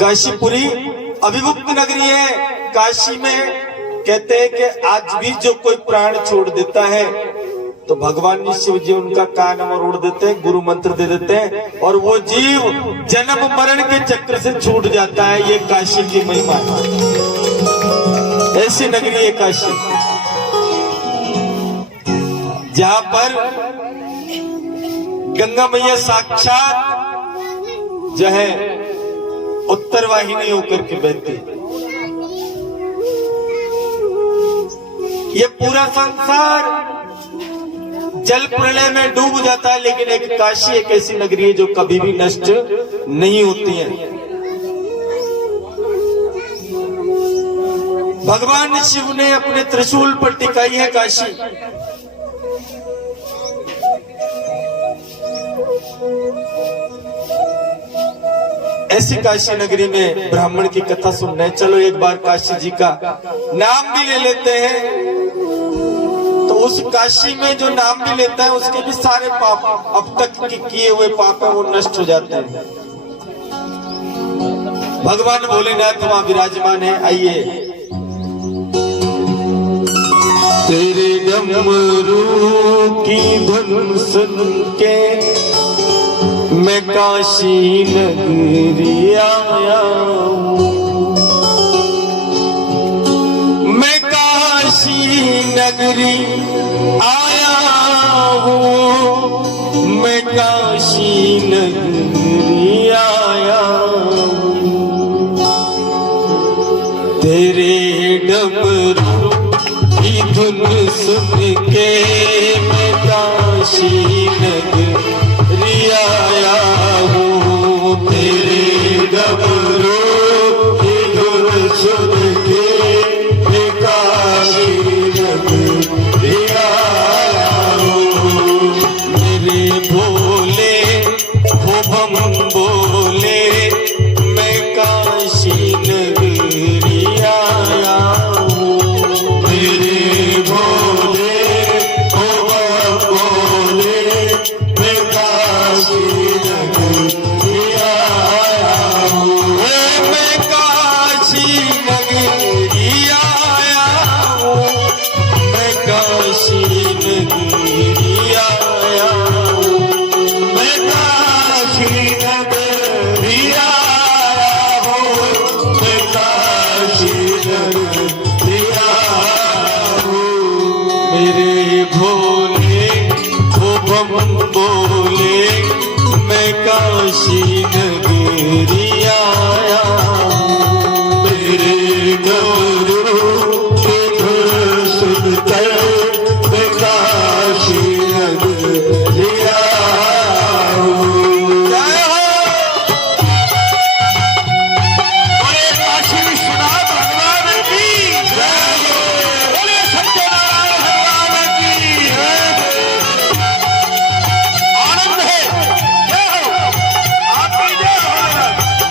काशीपुरी अभिमुक्त नगरी है। काशी में कहते हैं कि आज भी जो कोई प्राण छोड़ देता है तो भगवान शिव जी उनका कान मरोड़ देते हैं, गुरु मंत्र दे देते हैं और वो जीव जन्म मरण के चक्र से छूट जाता है। ये काशी की महिमा है। ऐसी नगरी है काशी जहां पर गंगा मैया साक्षात जो है उत्तर वाहिनी होकर के बहती है। ये पूरा संसार जल प्रलय में डूब जाता है, लेकिन एक काशी एक ऐसी नगरी है जो कभी भी नष्ट नहीं होती है। भगवान शिव ने अपने त्रिशूल पर टिकाई है काशी। ऐसी काशी नगरी में ब्राह्मण की कथा सुन रहे हैं। चलो एक बार काशी जी का नाम भी ले लेते हैं, तो उस काशी में जो नाम भी लेता है उसके भी सारे पाप, अब तक के किए हुए पाप है वो नष्ट हो जाते हैं। भगवान भोलेनाथ वहां विराजमान है। आइए। तेरे डमरू की धुन सुन के मैं काशी नगरी आया हूँ, मैं काशी नगरी आया हूँ, मैं काशी नगरी आया हूँ। तेरे डमरू की धुन सुन के मैं काशी नगरी आया हूँ। तेरे डमरू की धुन सुन के मैं काशी नगरी आया हूँ। मेरे भोले हो बम बोले मैं काशी नगरी आया हूँ। मेरे भोले हो बम बोले मैं काशी नगरी आया हूँ। मैं काशी नगरी आया हूँ, मैं काशी नगरी आया हूँ, मैं काशी नगरी आया हूँ, मैं काशी नगरी आया हूँ। मेरे भोले हो बम बोले मैं काशी नगरी आया हूँ। मेरे डमरू की धुन सुनकर मैं काशी नगरी आया हूँ। जय हो। बोले काशी विश्वनाथ भगवान की जय हो। बोले सत्यनारायण भगवान की जय। आनंद है। जय हो। आपकी जय हो।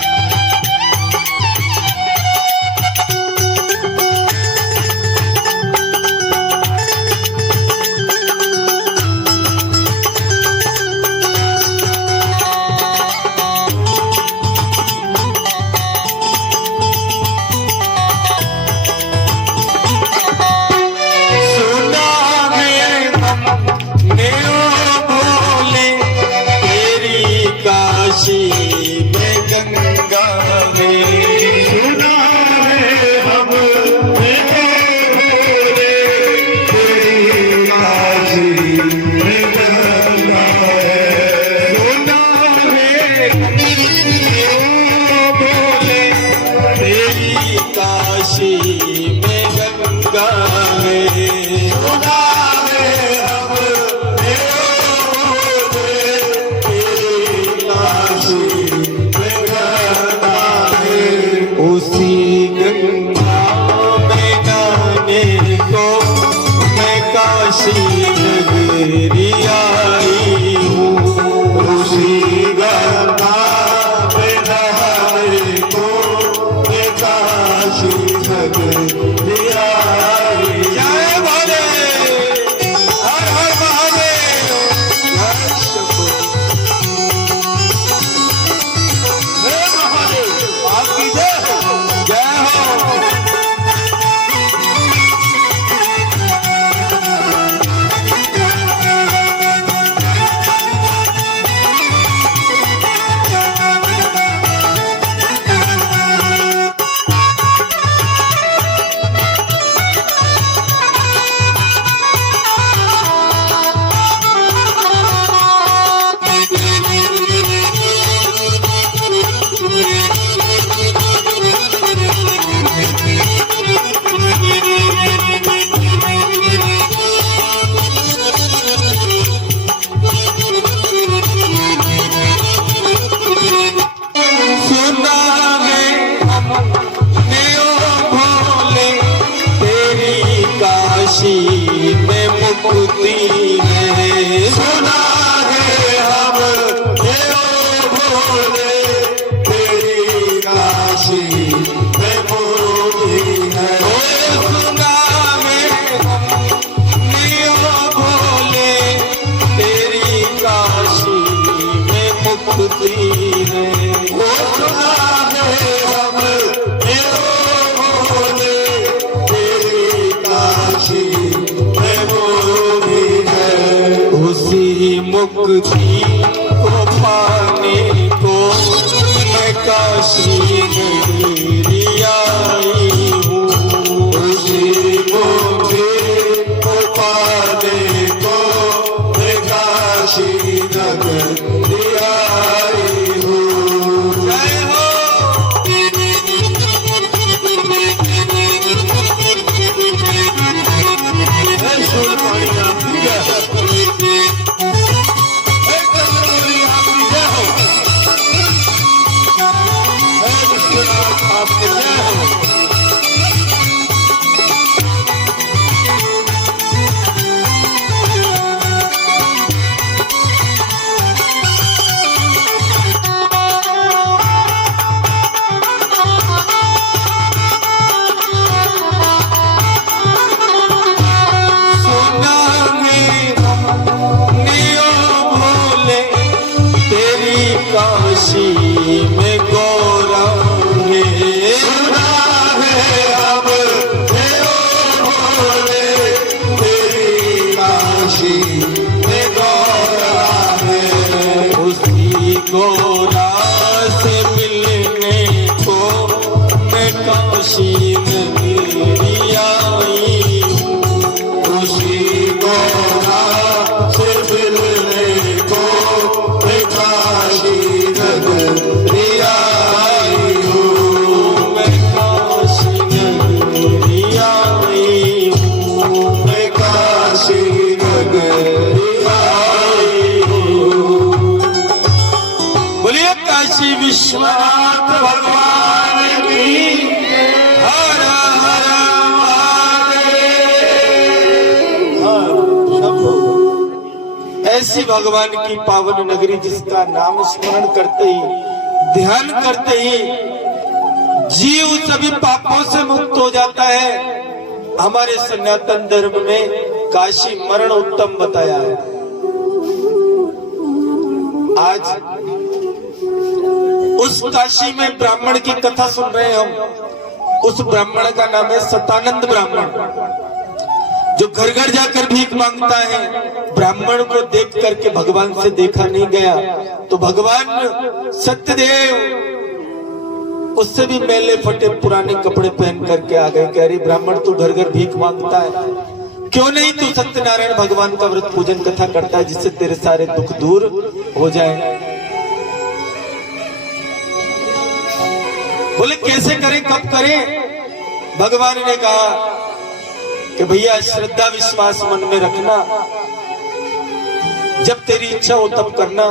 मुक्ति को पाने को मैं काशी नगरी आई हूँ। उसी मुक्ति को पाने को मैं काशी नगरी आई हूँ। जय हो। काशी में गौरंगे सुना है अब भोले तेरी काशी में गौरा है। उसी गौरा से मिलने को मैं काशी नगरी आई हूँ। उसी गौरा से मिलने को मैं काशी नगरी आई हूँ। मैं काशी नगरी आई हूँ। मैं काशी नगरी आई हूँ। बोलिए काशी विश्वनाथ भगवान की हर हर महादेव। ऐसी भगवान की पावन नगरी जिसका नाम स्मरण करते ही, ध्यान करते ही जीव सभी पापों से मुक्त हो जाता है। हमारे सनातन धर्म में काशी मरण उत्तम बताया है। आज उस काशी में ब्राह्मण की कथा सुन रहे हैं हम। उस ब्राह्मण का नाम है सतानंद ब्राह्मण, जो घर घर जाकर भीख मांगता है। ब्राह्मण को देख करके भगवान से देखा नहीं गया, तो भगवान सत्यदेव उससे भी मेले फटे पुराने कपड़े पहन करके आ गए। कह रही ब्राह्मण तू घर घर भीख मांगता है, क्यों नहीं तू सत्यनारायण भगवान का व्रत पूजन कथा करता है, जिससे तेरे सारे दुख दूर हो जाए। बोले कैसे करें, कब करें? भगवान ने कहा कि भैया श्रद्धा विश्वास मन में रखना, जब तेरी इच्छा हो तब करना।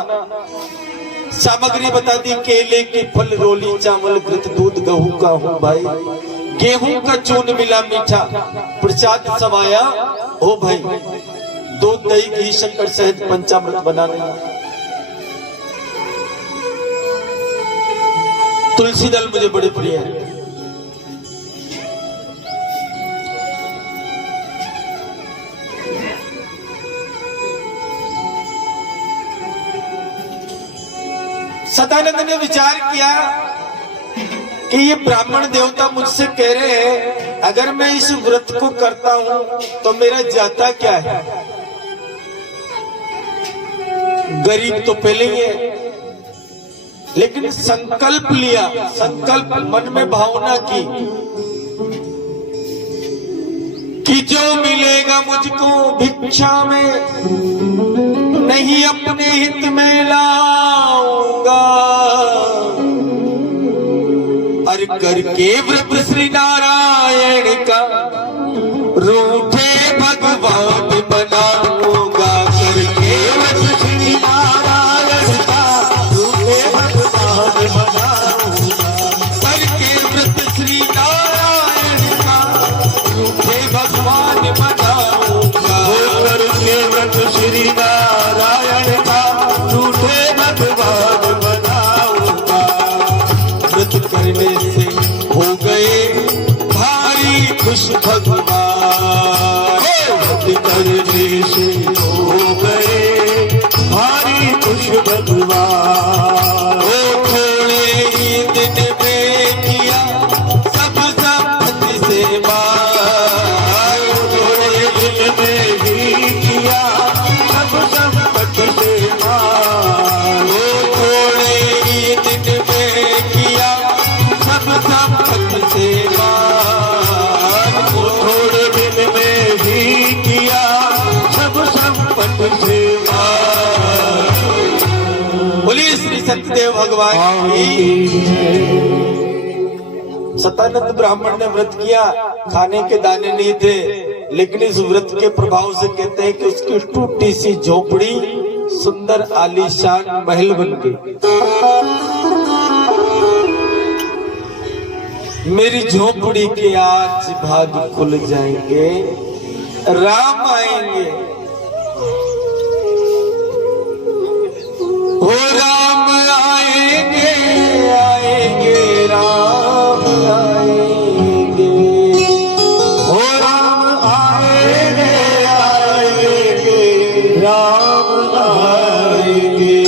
सामग्री बता दी, केले के फल, रोली, चावल, घृत, दूध, गेहूं का हूं भाई। गेहूं का चून मिला मीठा, प्रसाद सवाया हो भाई। दूध, दही, घी, शक्कर, शहद, पंचामृत बनाने। तुलसी दल मुझे बड़े प्रिय है। सदानंद ने विचार किया कि ये ब्राह्मण देवता मुझसे कह रहे हैं, अगर मैं इस व्रत को करता हूं तो मेरा जाता क्या है? गरीब तो पहले ही है, लेकिन संकल्प लिया, संकल्प मन में भावना की कि जो मिलेगा मुझको भिक्षा में नहीं अपने हित में लाऊंगा। और करके व्रत श्री नारायण का रूठे भगवान बनाऊंगा। करके व्रत श्री नारायण का रूठे भगवान बनाऊंगा। करके व्रत श्री नारायण का रूठे भगवान बनाऊंगा। करके व्रत श्री नारायण का रूठे भगवान बनाऊंगा। व्रत करने से हो गए भारी खुश भगवान। व्रत करने से हो गए भारी खुश भगवान। वो थोड़े ही दिन में किया सब संपत्ति से मार। थोड़े दिन में ही किया सब संपत्ति से सत्यदेव भगवान की। सतानंद ब्राह्मण ने व्रत किया, खाने के दाने नहीं थे, लेकिन इस व्रत के प्रभाव से कहते हैं कि उसकी टूटी सी झोपड़ी सुंदर आलीशान महल बन गई। मेरी झोपड़ी के आज भाग खुल जाएंगे, राम आएंगे। हो राम आएंगे, आएंगे राम आएंगे। हो राम आएंगे, आएंगे राम आएंगे।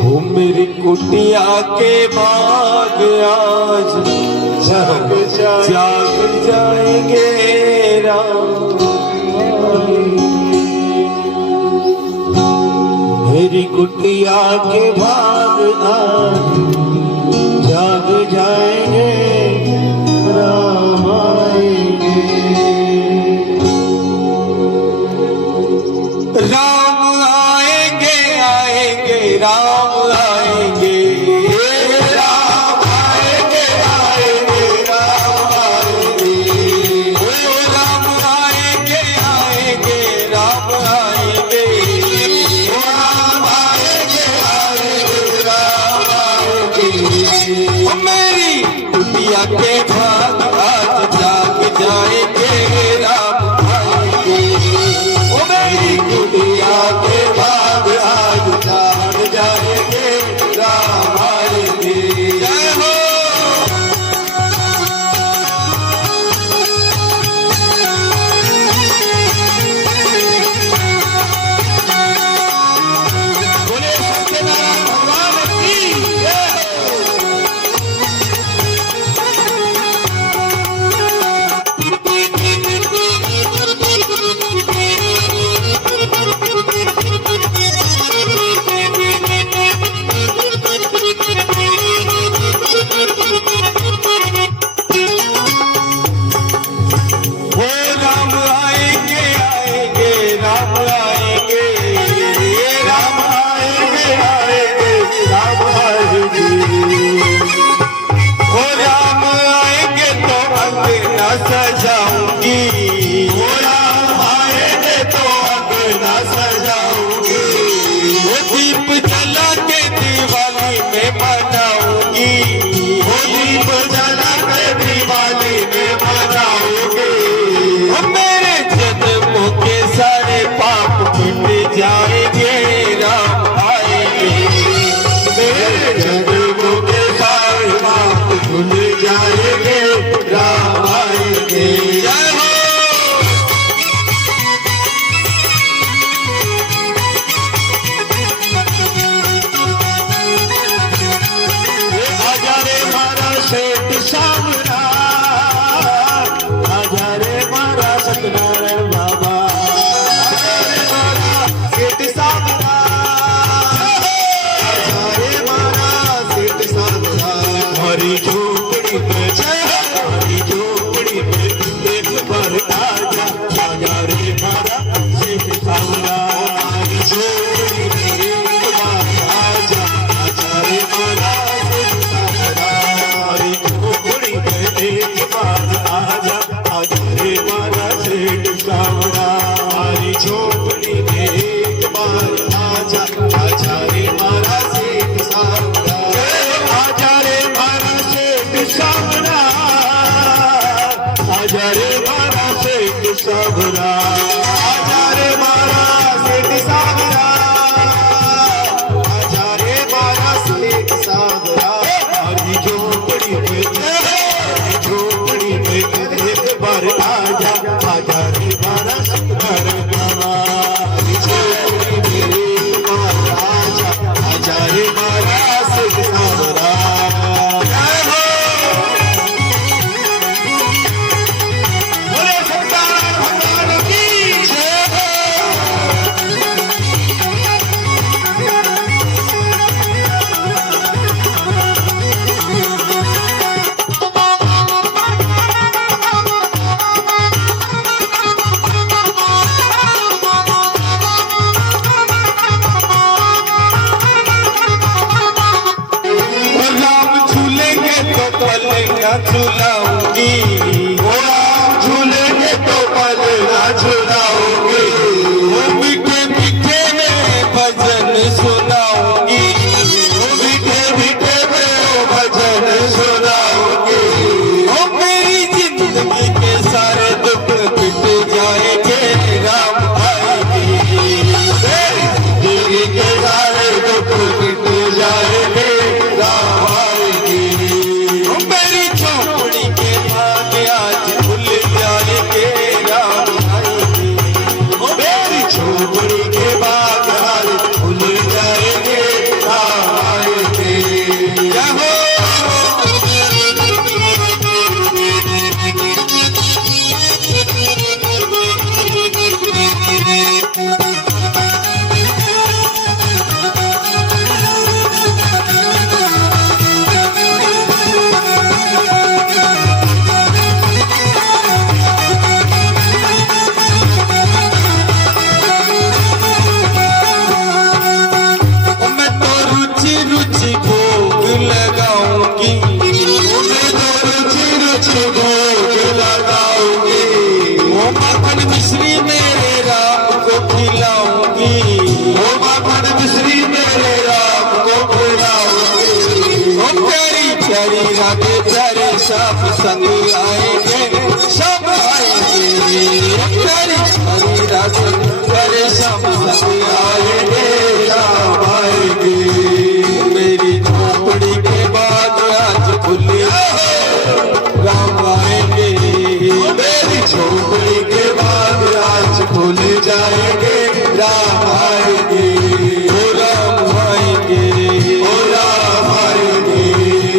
हो मेरी कुटिया के बाग आज जग जाग जाएंगे राम। मेरी कुटिया के भाग आज जाग जाएंगे, राम आएंगे। राम आएंगे, आएंगे राम आएंगे। राम आएंगे, आएंगे राम आएंगे। ओ राम आएंगे, आएंगे राम आएंगे। राम आएंगे, आएंगे राम आएंगे। ओ मेरी कुटिया के भाग आज जाग जाएंगे राम आएंगे। ओ मेरी कुटिया के भाग आज जाग जाएंगे, राम आएंगे। जय हो। बोले सत्यनारायण भगवान की जय। हो राम आएंगे, आएंगे राम आएंगे। राम आएंगे, आएंगे राम आएंगे। हो राम आएंगे तो अंगना सजाऊंगी। ओ राम आएंगे तो अंगना सजाऊंगी। वो दीप जला के दिवाली में मनाऊंगी। ओ दीप जला के दिवाली में मनाऊंगी। वो मेरे जन्मों के सारे पाप मिट जाएंगे राम आएंगे। मेरे जन्मों के सारे पाप धुल जाएंगे, राम आएंगे। जय हो। आजा रे मारा सेठ साम पल न झुलाऊंगी, ओ राम झूलेंगे तो पल ना झुलाओगे, वो मीठे मीठे में भजन सुनाऊंगी, ओ मीठे मीठे में ओ भजन सुनाओगे, ओ मेरी जिंदगी के सारे दुख मिट जाएंगे, राम आएंगे, जिंदगी के सारे दुख मिट जाएंगे, राम आएंगे, ओ मेरी झोपड़ी के भाग आज खुल जाएंगे, राम आएंगे, ओ मेरी झोपड़ी के बाग हाल खुल जाएंगे, राम आएंगे। जय हो। मैं तो रुचि रुचि भोग लगाऊंगी, मैं तो रुचि रुचि भोग लगाऊंगी, वो माखन मिश्री मेरे राम को खिलाऊंगी, ओ माखन मिश्री मेरे राम को खिलाऊंगी, वो प्यारी प्यारी राधे प्यारे श्याम संग आएंगे, सब आएंगे, प्यारी प्यारी राधे प्यारे श्याम संग आएंगे, राम आएंगे, मेरी झोपड़ी के बाद आज खुले राम आएंगे, मेरी झोपड़ी के बाद आज खुल जाएंगे, राम आएंगे, ओ राम आएंगे, ओ राम आएंगे।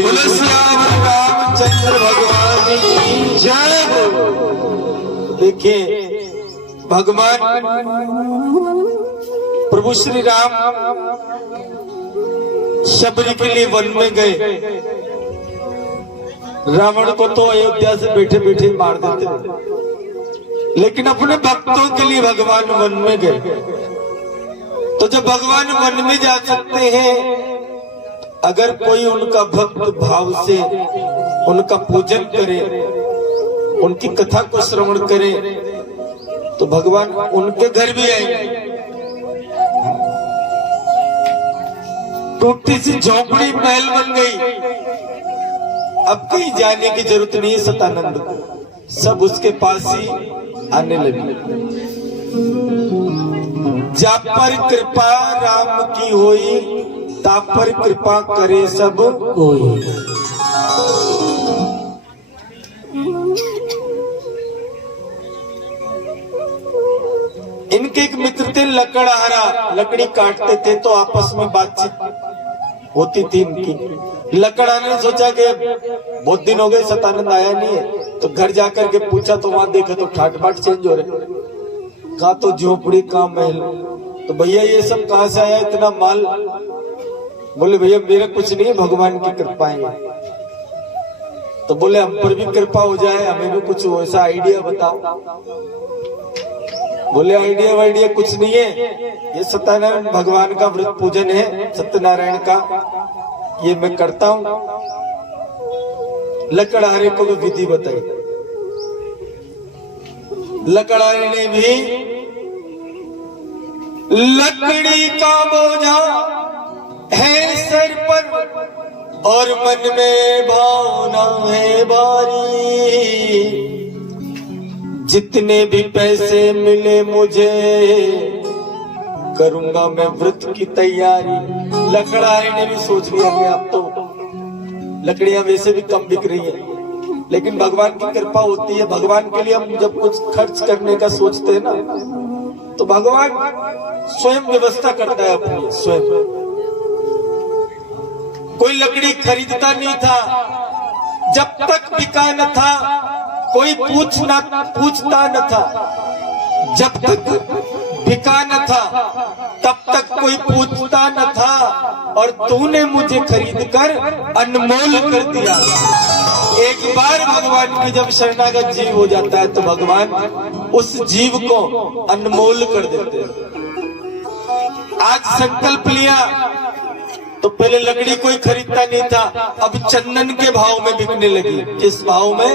बोले श्याम रामचंद्र भगवान की जय हो। देखिए भगवान प्रभु श्री राम शबरी के लिए वन में गए, रावण को तो अयोध्या से बैठे बैठे मार देते थे, लेकिन अपने भक्तों के लिए भगवान वन में गए। तो जब भगवान वन में जा सकते हैं, अगर कोई उनका भक्त भाव से उनका पूजन करे, उनकी कथा को श्रवण करे, तो भगवान उनके घर भी आएंगे। टूटी सी झोपड़ी महल बन गई, अब कहीं जाने की जरूरत नहीं है सतानंद को, सब उसके पास ही आने लगे। जा पर कृपा राम की होई, ता पर कृपा करे सब कोई। इनके एक मित्र थे लकड़हारा, लकड़ी काटते थे तो आपस में बातचीत होती थी इनकी। लकड़हारे ने सोचा कि बहुत दिन हो गए सतानंद आया नहीं है, तो घर जाकर के पूछा तो वहां देखा तो ठाट बाट चेंज हो रहे, कहा तो झोपड़ी कहाँ महल, तो भैया ये सब कहाँ से आया इतना माल? बोले भैया मेरा कुछ नहीं है, भगवान की कृपा है। तो बोले हम पर भी कृपा हो जाए, हमें भी कुछ ऐसा आइडिया बताओ। बोले आइडिया वाइडिया कुछ नहीं है, ये सत्यनारायण भगवान का व्रत पूजन है, सत्यनारायण का, ये मैं करता हूं। लकड़हारे को भी विधि बताई। लकड़हारे ने भी लकड़ी का बोझा है सर पर और मन में भावना है भारी, जितने भी पैसे मिले मुझे करूंगा मैं व्रत की तैयारी। लकड़हारे ने भी सोच लिया कि अब तो लकड़ियां वैसे भी कम बिक रही हैं, लेकिन भगवान की कृपा होती है। भगवान के लिए हम जब कुछ खर्च करने का सोचते हैं ना, तो भगवान स्वयं व्यवस्था करता है अपनी स्वयं। कोई लकड़ी खरीदता नहीं था, जब तक बिका न था कोई पूछता न था, जब तक बिका न था तब तक कोई पूछता न था, और तूने मुझे खरीद कर अनमोल कर दिया। एक बार भगवान की जब शरणागत जीव हो जाता है तो भगवान उस जीव को अनमोल कर देते हैं। आज संकल्प लिया तो पहले लकड़ी कोई खरीदता नहीं था, अब चंदन के भाव में बिकने लगी। किस भाव में?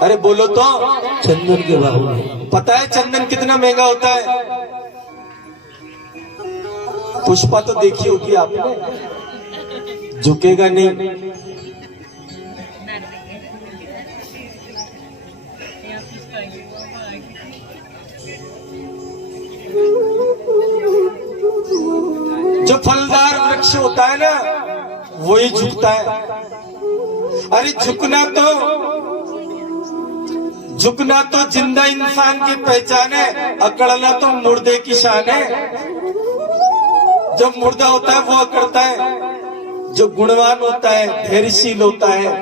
अरे बोलो तो। चंदन के भाव में। पता है चंदन कितना महंगा होता है? पुष्पा तो देखी होगी आपने, झुकेगा नहीं। जो फलदार वृक्ष होता है ना, वही झुकता है। अरे झुकना तो जिंदा इंसान की पहचान है, अकड़ना तो मुर्दे की शान है। जो मुर्दा होता है वो अकड़ता है, जो गुणवान होता है, धैर्यशील होता है,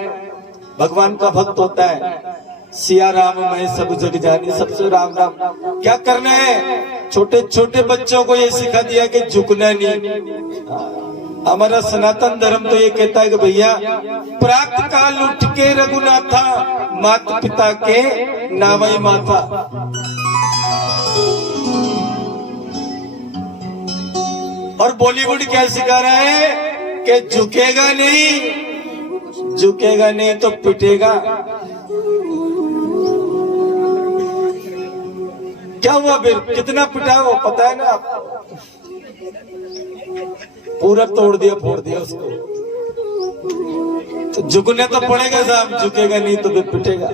भगवान का भक्त होता है, सिया राम मैं सब जग जानी, सबसे राम राम। क्या करना है? छोटे छोटे बच्चों को ये सिखा दिया कि झुकना नहीं। हमारा सनातन धर्म तो ये कहता है कि भैया प्रातः काल उठ के रघुनाथा, माता पिता के नावई माथा। और बॉलीवुड क्या सिखा रहा है कि झुकेगा नहीं तो पिटेगा। क्या हुआ फिर? कितना पिटा वो पता है ना आपको? पूरा तोड़ दिया, फोड़ दिया उसको। तो झुकने तो पड़ेगा साहब, झुकेगा नहीं तो फिर पिटेगा।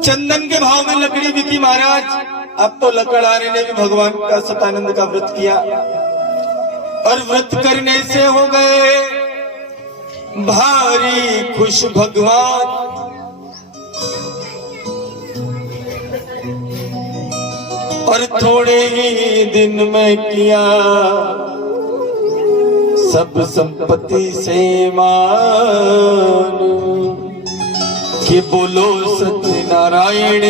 चंदन के भाव में लकड़ी बिकी महाराज। अब तो लकड़हारे ने भी भगवान का सतानंद का व्रत किया, और व्रत करने से हो गए भारी खुश भगवान। और थोड़े ही दिन में किया सब संपत्ति से मान। कि बोलो सत्य नारायण,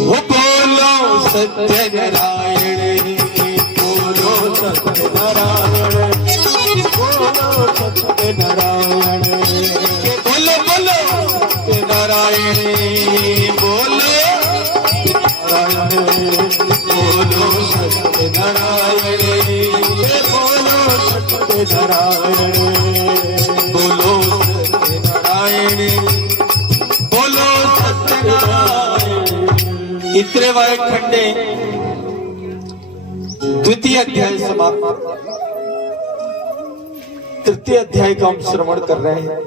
वो बोलो सत्य नारायण, बोलो सत्य नारायण, बोलो सत्य नारायण, बोलो बोलो सत्य नारायण, बोलो बोलो सत्य नारायण, बोलो सत्य नारायण, बोलो सत्य नारायण, बोलो सत्य नारायण। इतने वाले खंडे द्वितीय अध्याय समाप्त। तृतीय अध्याय का हम श्रवण कर रहे हैं।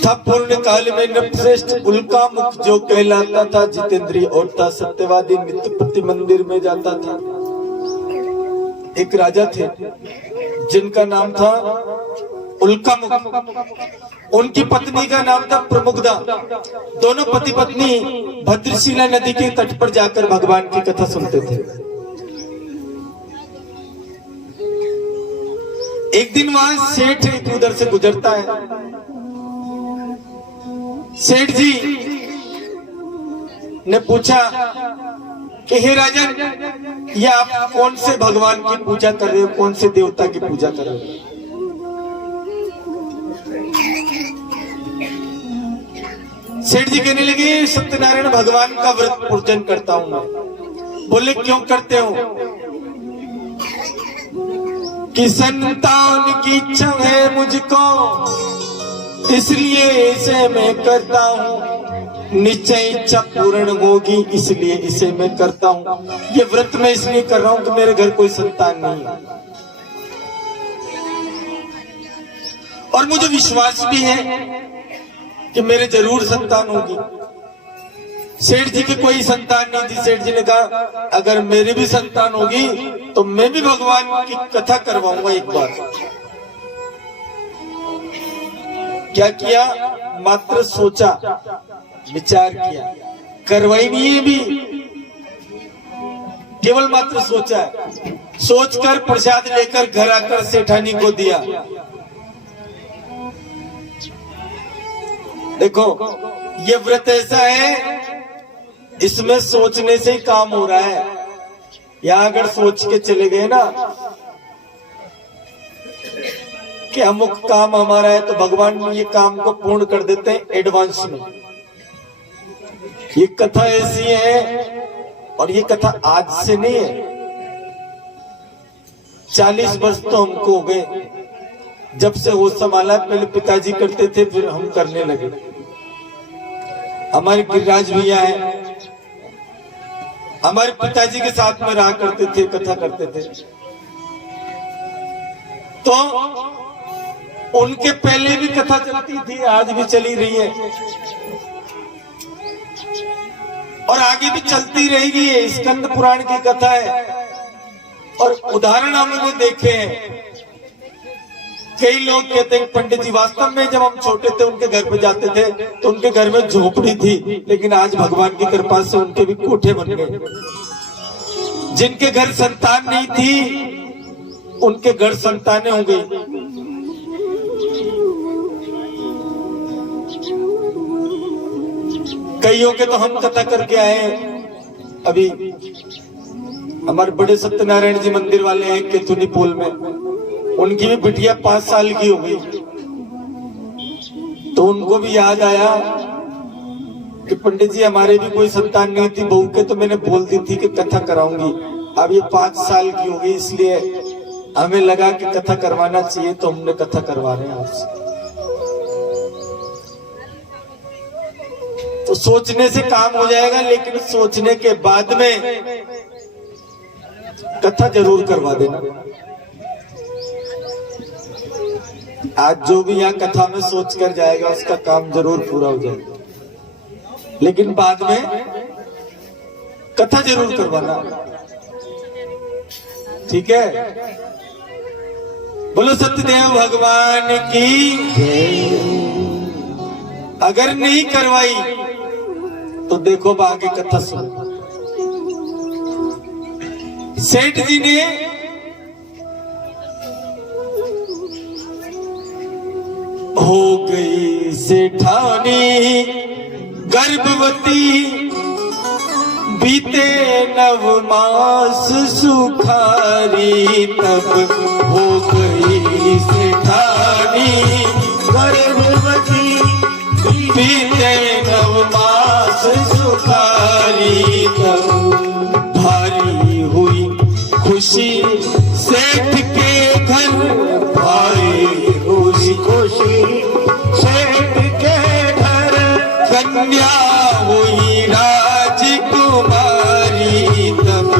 था पूर्ण काल में नृपश्रेष्ठ उल्का मुख, जो कहलाता था जितेंद्रिय और था सत्यवादी, नित्य प्रति मंदिर में जाता था। एक राजा थे जिनका नाम था उल्का मुख। उनकी पत्नी का नाम था प्रमुग्धा। दोनों पति पत्नी भद्रशिला नदी के तट पर जाकर भगवान की कथा सुनते थे। एक दिन वहां सेठ एक उधर से गुजरता है। सेठ जी ने पूछा कि हे राजन, ये आप कौन से भगवान की पूजा कर रहे हो, कौन से देवता की पूजा कर रहे हो? सेठ जी कहने लगे, सत्यनारायण भगवान का व्रत पूजन करता हूं मैं। बोले क्यों करते हो? कि संतान की इच्छा है मुझको, इसलिए इसे मैं करता हूँ। निश्चय इच्छा पूर्ण होगी, इसलिए इसे मैं करता हूँ। ये व्रत मैं इसलिए कर रहा हूँ कि मेरे घर कोई संतान नहीं है, और मुझे विश्वास भी है कि मेरे जरूर संतान होगी। सेठ जी की कोई संतान नहीं थी। सेठ जी ने कहा, अगर मेरी भी संतान होगी तो मैं भी भगवान की कथा करवाऊंगा एक बार। क्या किया? मात्र सोचा, विचार किया, करवाई नहीं है भी, केवल मात्र सोचा। सोचकर प्रसाद लेकर घर आकर सेठानी को दिया। देखो, ये व्रत ऐसा है, इसमें सोचने से ही काम हो रहा है। यहां अगर सोच के चले गए ना कि अमुक काम हमारा है, तो भगवान ये काम को पूर्ण कर देते हैं एडवांस में। ये कथा ऐसी है, और ये कथा आज से नहीं है, 40 वर्ष तो हमको हो गए जब से होश संभाला। पहले पिताजी करते थे, फिर हम करने लगे। हमारे गिरिराज भैया है, हमारे पिताजी के साथ में रहा करते थे, कथा करते थे। तो उनके पहले भी कथा चलती थी, आज भी चली रही है और आगे भी चलती रहेगी। ये स्कंद पुराण की कथा है और उदाहरण हमने देखे हैं। कई लोग कहते हैं पंडित जी, वास्तव में जब हम छोटे थे उनके घर पे जाते थे तो उनके घर में झोपड़ी थी, लेकिन आज भगवान की कृपा से उनके भी कोठे बन गए। जिनके घर संतान नहीं थी उनके घर संतानें हो गई। कईयों के तो हम कथा करके आए। अभी हमारे बड़े सत्यनारायण जी मंदिर वाले हैं केतुनी पोल में, उनकी भी बिटिया 5 साल की हो गई। तो उनको भी याद आया कि पंडित जी हमारे भी कोई संतान नहीं थी, बहू के तो मैंने बोल दी थी कि कथा कराऊंगी। अब ये 5 साल की हो गई, इसलिए हमें लगा कि कथा करवाना चाहिए, तो हमने कथा करवा रहे हैं आपसे। तो सोचने से काम हो जाएगा, लेकिन सोचने के बाद में कथा जरूर करवा देना। आज जो भी यहाँ कथा में सोच कर जाएगा उसका काम जरूर पूरा हो जाएगा, लेकिन बाद में कथा जरूर करवाना, ठीक है? बोलो सत्यदेव भगवान की। अगर नहीं करवाई तो देखो आगे कथा सुनो। सेठ जी ने हो गई सेठानी गर्भवती, बीते 9 मास सुखारी, तब हो गई सेठानी गर्भवती, बीते 9 मास सुखारी, तब भारी हुई खुशी सेठ के घर, भारी खुशी खुशी सेठ के घर, कन्या हुई राजकुमारी, तब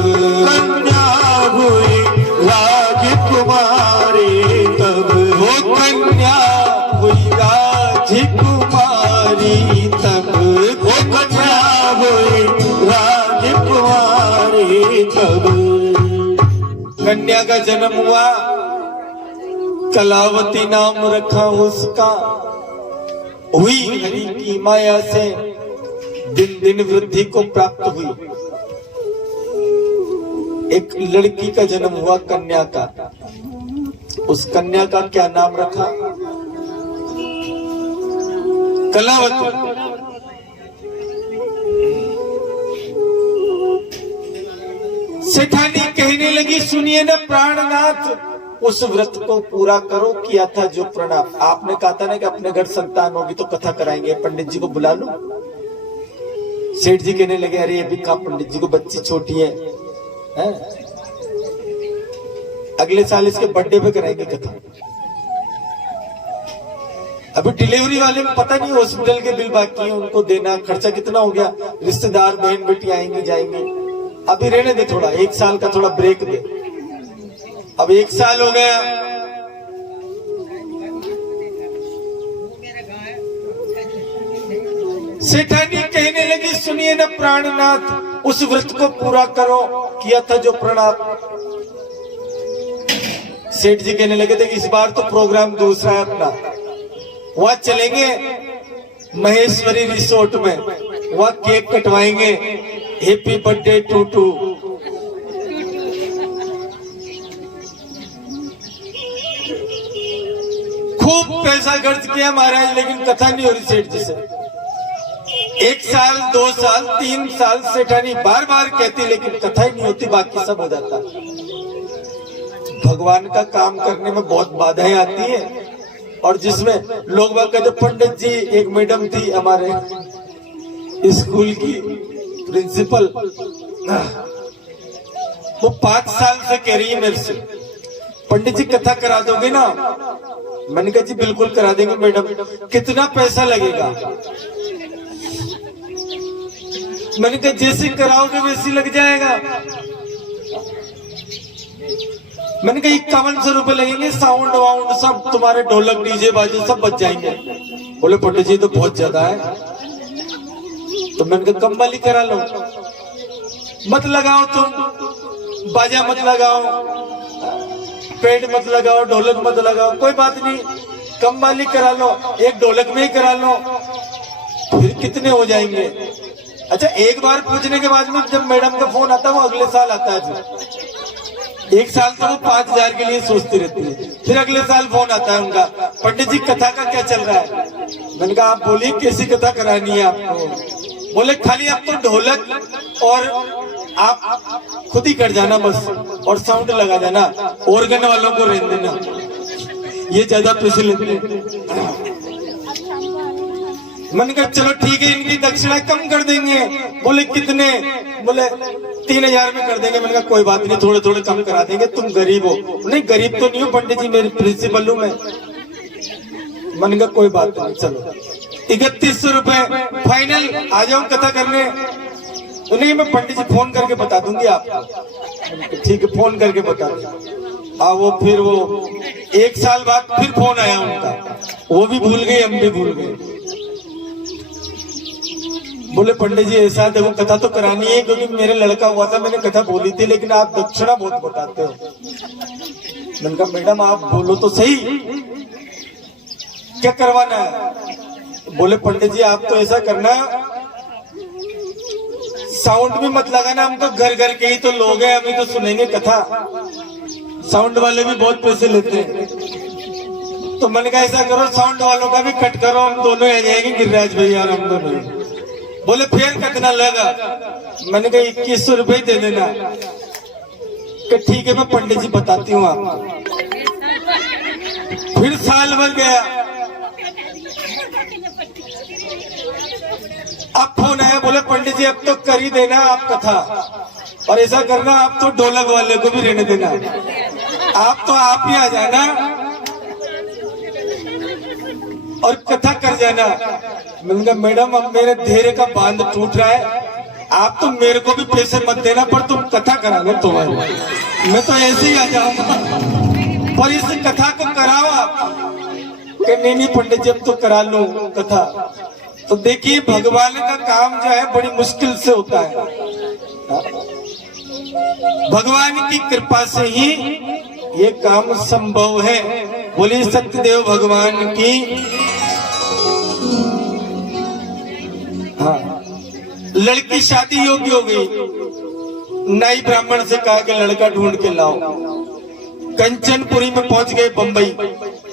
कन्या हुई राजकुमारी, तब वो कन्या हुई राजकुमारी, तब वो कन्या हुई राजकुमारी, तब कन्या का जन्म हुआ। कलावती नाम रखा उसका। हुई हरि की माया से दिन दिन वृद्धि को प्राप्त हुई। एक लड़की का जन्म हुआ कन्या का। उस कन्या का क्या नाम रखा? कलावती। सेठानी कहने लगी, सुनिए ना प्राणनाथ, उस व्रत को पूरा करो, किया था जो प्रणाम। आपने कहा था ना कि अपने घर संतान होगी तो कथा कराएंगे, पंडित जी को बुला लो। सेठ जी कहने लगे, अरे अभी कहा पंडित जी को, बच्ची छोटी है, अगले साल इसके बर्थडे पे कराएंगे कथा। अभी डिलीवरी वाले को पता नहीं, हॉस्पिटल के बिल बाकी है, उनको देना, खर्चा कितना हो गया, रिश्तेदार बहन बेटी आएंगे जाएंगे। अभी रहने दे थोड़ा, 1 साल का थोड़ा ब्रेक दे। अब 1 साल हो गया। सेठानी कहने लगी, सुनिए ना प्राणनाथ, उस व्रत को पूरा करो, किया था जो प्रणाम। सेठ जी कहने लगे थे, इस बार तो प्रोग्राम दूसरा है अपना, वहां चलेंगे महेश्वरी रिसोर्ट में, वहां केक कटवाएंगे, हैप्पी बर्थडे टू। खूब पैसा खर्च किया महाराज, लेकिन कथा नहीं हो रही सेठ जी से। 1 साल 2 साल 3 साल सेठानी बार बार कहती, लेकिन कथा ही नहीं होती, बाकी सब हो जाता। भगवान का काम करने में बहुत बाधाएं आती हैं, और जिसमें लोग बात कहते, पंडित जी एक मैडम थी हमारे, स्कूल की प्रिंसिपल, वो 5 साल से कह रही है मेरे से, पंडित जी कथा करा दोगे ना? मैंने कहा जी बिल्कुल करा देंगे मैडम, कितना पैसा लगेगा? मैंने कहा जैसे कराओगे वैसे लग जाएगा। मैंने कहा 5100 रुपए लगेंगे, साउंड वाउंड सब, तुम्हारे ढोलक डीजे बाजे सब बच जाएंगे। बोले पंडित जी तो बहुत ज्यादा है। तो मैंने कहा कम वाली करा लो, मत लगाओ तुम, बाजा मत लगाओ, पेड़ मत लगाओ, ढोलक मत लगाओ, कोई बात नहीं, कम वाली करा लो, एक ढोलक में ही करा लो, फिर कितने हो जाएंगे? अच्छा, एक बार पूछने के बाद में जब मैडम का फोन आता है वो अगले साल आता है जी। एक साल तो वो 5000 के लिए सोचती रहती है, फिर अगले साल फोन आता है उनका, पंडित जी कथा का क्या चल रहा है? मैंने कहा आप बोलिए कैसी कथा करानी है आपको? बोले खाली आप तो ढोलक और आप खुद ही कर जाना बस, और साउंड लगा देना, ऑर्गन वालों को रहने देना, ये ज्यादा पैसे लेते हैं। मैंने कहा चलो ठीक है, इनकी दक्षिणा कम कर देंगे। बोले कितने? बोले 3000 में कर देंगे। मैंने कहा कोई बात नहीं, थोड़े थोड़े कम करा देंगे, तुम गरीब हो। नहीं गरीब तो नहीं हो पंडित जी, मेरी प्रिंसिपल हूँ मैं। मैंने कहा कोई बात नहीं, चलो 3100 रुपए फाइनल, आ जाओ कथा करने। नहीं मैं पंडित जी फोन करके बता दूंगी आपको। ठीक है, फोन करके बता दूंगा। वो फिर वो 1 साल बाद फिर फोन आया उनका, वो भी भूल गए, हम भी भूल गए। बोले पंडित जी ऐसा देखो, कथा तो करानी है क्योंकि मेरे लड़का हुआ था, मैंने कथा बोली थी, लेकिन आप दक्षिणा बहुत बताते हो। मैंने कहा मैडम आप बोलो तो सही, क्या करवाना है? बोले पंडित जी आप तो ऐसा करना, साउंड भी मत लगाना, हम तो घर घर के ही तो लोग हैं, हमें तो सुनेंगे कथा, साउंड वाले भी बहुत पैसे लेते हैं। तो मैंने कहा ऐसा करो, साउंड वालों का भी कट करो, हम दोनों आ जाएंगे गिरिराज भैया और हम दोनों। बोले फिर कितना लगा? मैंने कहा 2100 रुपए दे देना। कि ठीक है मैं पंडित जी बताती हूँ आपको। फिर साल भर गया, अब फोन आया, बोले पंडित जी अब तो कर ही देना आप कथा, और ऐसा करना आप तो ढोलक वाले को भी रहने देना, आप तो आप ही आ जाना और कथा कर जाना। मैंने कहा मैडम अब मेरे धैर्य का बांध टूट रहा है, आप तो मेरे को भी पैसे मत देना, पर तुम कथा करा लो तुम्हारे, मैं तो ऐसे ही आ जाऊंगा, पर इस कथा को कराओ आप। नहीं पंडित जी अब तो करा लो कथा। तो देखिए भगवान का काम जो है बड़ी मुश्किल से होता है, भगवान की कृपा से ही ये काम संभव है। बोलिए सत्यदेव भगवान की। हाँ, लड़की शादी योग्य हो गई, नाई ब्राह्मण से कहा कि लड़का ढूंढ के लाओ। कंचनपुरी में पहुंच गए बंबई,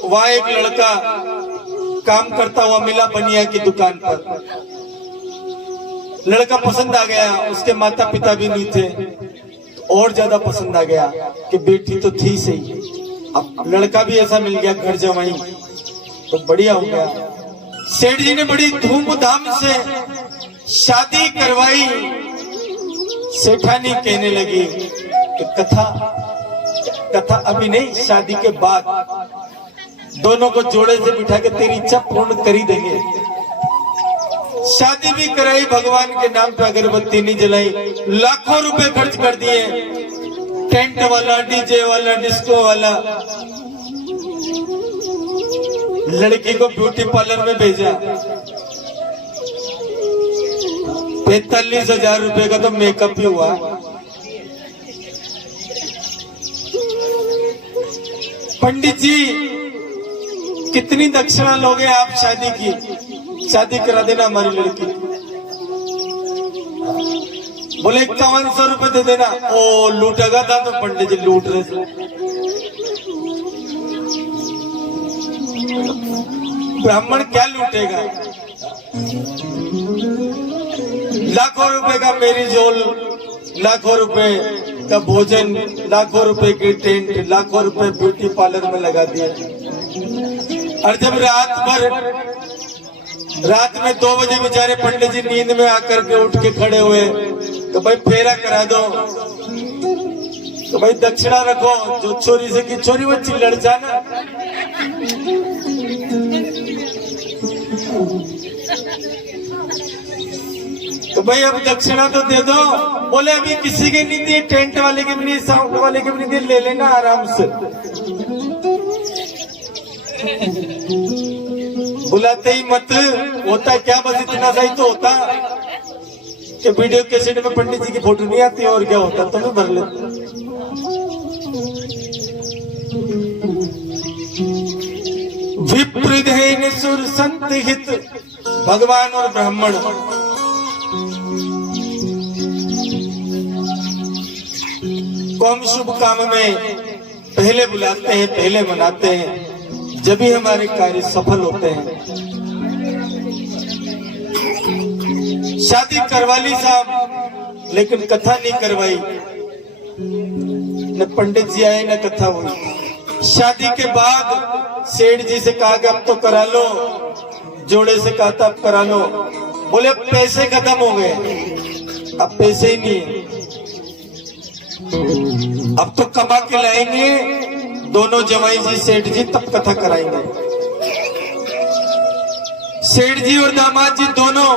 वहां एक लड़का काम करता हुआ मिला बनिया की दुकान पर। लड़का पसंद आ गया, उसके माता पिता भी नहीं थे, और ज्यादा पसंद आ गया कि बेटी तो थी सही, अब लड़का भी ऐसा मिल गया घर जमाई, तो बढ़िया हो गया। सेठ जी ने बड़ी धूमधाम से शादी करवाई। सेठानी कहने लगी कि कथा अभी नहीं, शादी के बाद दोनों को जोड़े से बिठा के तेरी इच्छा पूर्ण कर ही देंगे। शादी भी कराई, भगवान के नाम पे अगरबत्ती नहीं जलाई, लाखों रुपए खर्च कर दिए, टेंट वाला, डीजे वाला, डिस्को वाला। लड़की को ब्यूटी पार्लर में भेजा, 45,000 रुपए का तो मेकअप ही हुआ। पंडित जी कितनी दक्षिणा लोगे आप शादी की? शादी करा देना हमारी लड़की। बोले 5100 रुपए दे देना। ओ लूटेगा था तो पंडित जी लूट रहे थे। ब्राह्मण क्या लूटेगा? लाखों रुपए का मेरी जोल, लाखों रुपए का भोजन, लाखों रुपए की टेंट, लाखों रुपए ब्यूटी पार्लर में लगा दिए। और जब रात भर रात में 2 बजे बेचारे पंडित जी नींद में आकर के उठ के खड़े हुए, तो भाई फेरा करा दो, तो भाई दक्षिणा रखो, जो चोरी से की चोरी वो चिल्लड़ जाना। तो भाई अब दक्षिणा तो दे दो। बोले अभी किसी के नहीं दी, टेंट वाले के भी नहीं, साउंड वाले के भी नहीं दी, ले लेना आराम से। बुलाते ही मत, होता क्या बस इतना सही तो होता कि वीडियो कैसेट में पंडित जी की फोटो नहीं आती, और क्या होता तो मैं भर लेता। विप्रधेन सुर संत हित, भगवान और ब्राह्मण को हम शुभ काम में पहले बुलाते हैं, पहले मनाते हैं, जब भी हमारे कार्य सफल होते हैं। शादी करवा ली साहब, लेकिन कथा नहीं करवाई, न पंडित जी आए न कथा हुई। शादी के बाद सेठ जी से कहा कि अब तो करा लो, जोड़े से कहा था अब करा लो, बोले पैसे खत्म हो गए, अब पैसे ही नहीं है, अब तो कमा के लाएंगे दोनों जमाई जी सेठ जी, तब कथा कराएंगे। सेठ जी और दामाद जी दोनों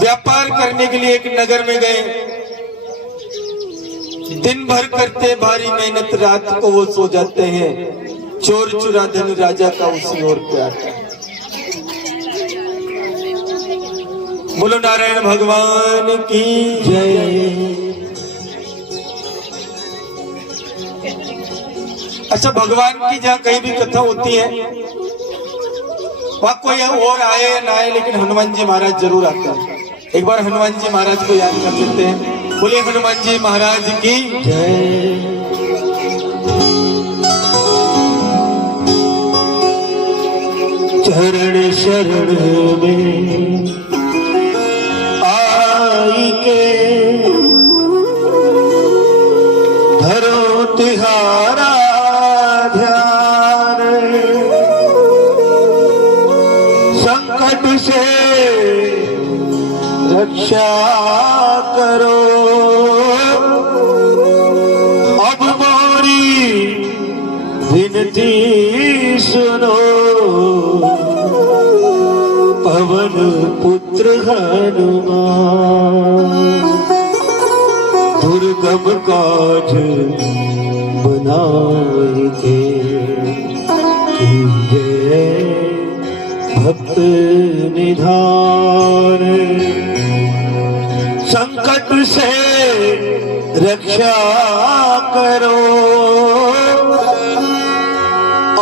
व्यापार करने के लिए एक नगर में गए। दिन भर करते भारी मेहनत, रात को वो सो जाते हैं। चोर चुरा धन राजा का उसी ओर प्यार। बोलो नारायण भगवान की जय। अच्छा, भगवान की जहाँ कहीं भी कथा होती है वहाँ कोई और आए या ना आए, लेकिन हनुमान जी महाराज जरूर आते हैं। एक बार हनुमान जी महाराज को याद कर लेते हैं। बोले हनुमान जी महाराज की जय। चरण शरण में आई के धरो तिहारा ध्यान, संकट से रक्षा करो अब मोरी विनती सुनो, पवन पुत्र हनुमान दुर्गम काज बनाए के कीजिए भक्त निधान, संकट से रक्षा करो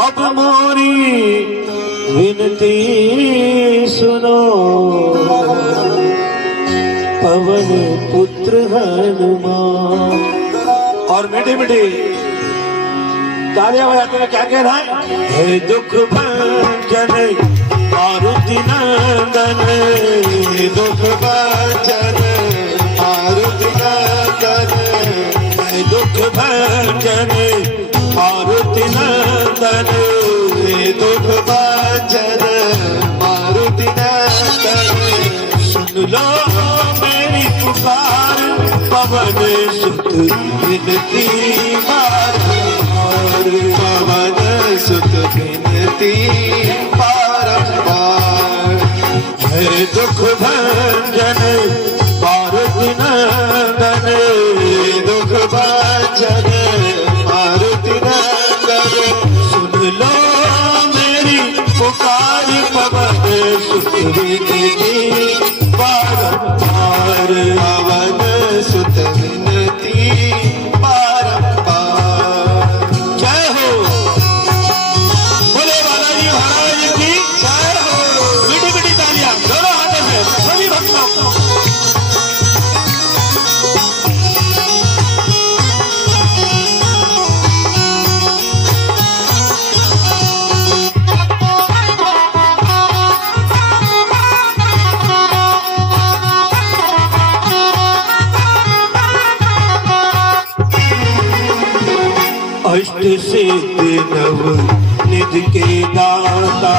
अब मोरी विनती सुनो, पवन पुत्र हनुमान। और मीठे मीठे तालियां बजाते हैं, क्या कह रहा है? हे दुख भंजन मारुति नंदन, हे दुख भंजन मारुति नंदन, हे दुख भंजन मारुति नंदन, हे दुख भंजन मारुति नंदन। सुन लो मेरी पुकार, पवन सुत विनती बारंबार, पवन सुत विनती बारंबार। हे दुख भंजन मारुति नंदन, हे दुख भंजन मारुति नंदन। सुन लो मेरी पुकार, पवन सुत विनती बारंबार, पवन सुत विनती बारंबार। जय हो, बोले बालाजी महाराज की जय हो। मीठी मीठी तालियां दोनों हाथों से सभी भक्तों को। अष्ट सिद्धि नव निधि के दाता,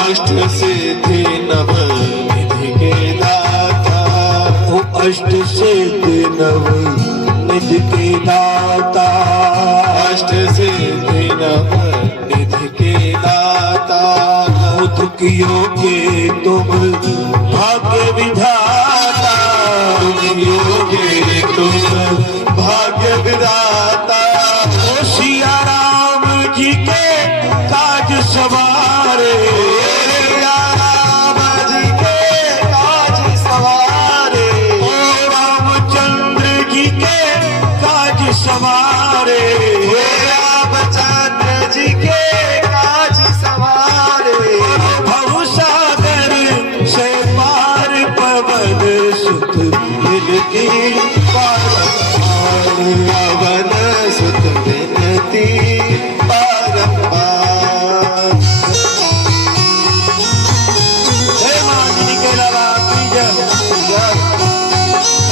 अष्ट सिद्धि नव निधि के दाता, ओ अष्ट सिद्धि नव निधि के दाता, अष्ट सिद्धि नव निधि के दाता, दुखियों के तुम भाग्य विधाता, दुखियों के तुम भाग्य विधाता, ओ सिया राम जी के काज सवारे, सिया राम जी के काज सवारे, ओ रामचंद्र जी के काज सवारे, रामचंद्र जी के काज सवारे, भवसागर से पार पवन सुत विनती बारंबार, पवन सुत विनती बारंबार। हे मांगनी के लावा आपकी जय,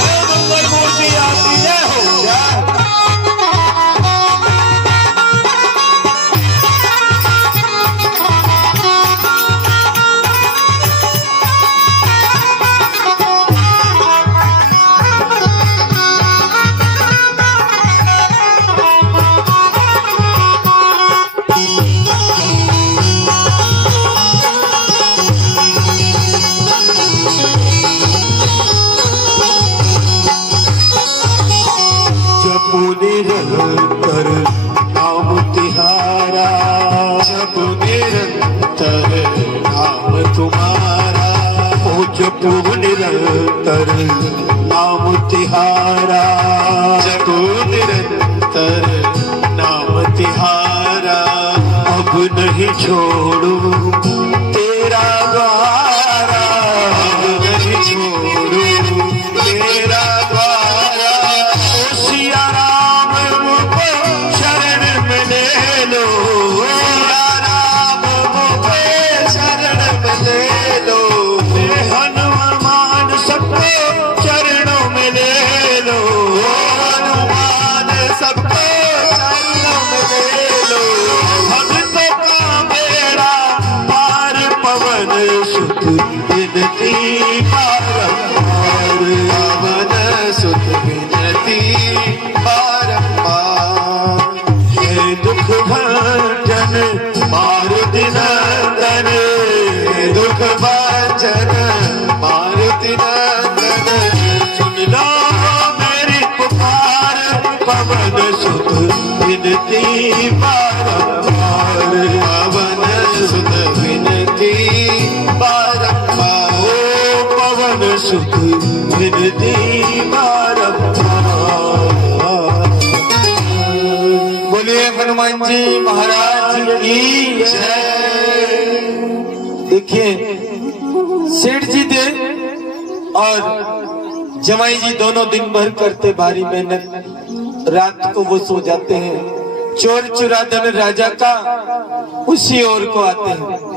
हे मंगल मूर्ति आपकी जय हो जय। जपू निरंतर नाम तिहारा, जपू निरंतर नाम तुम्हारा, ओ जपू निरंतर नाम तिहारा, जपू निरंतर नाम तिहारा, अब नहीं छोड़ू तेरा द्वारा, अब नहीं छोड़ू तेरा द्वारा, ओ सिया राम मुझे शरण में ले लो, सिया राम मुझे शरण में ले लो, हे हनुमान सबको चरणों में ले लो, हनुमान सबको चरणों में ले लो, भक्तों का बेड़ा पार पवन सुत विनती बारंबार, पवन सुत विनती बारंबार, हे दुख भंजन मारुति नंदन, हे दुख भंजन मारुति नंदन, सुन लो मेरी पुकार, पवन सुत विनती बारंबार, पवन सुत विनती बारंबार, ओ पवन सुत विनती बारंबार। बोलिए हनुमान जी महाराज की जय। देखिए सेठ जी दे और जमाई जी दोनों दिन भर करते भारी मेहनत, रात को वो सो जाते हैं, चोर चुरा धन राजा का उसी ओर को आते हैं।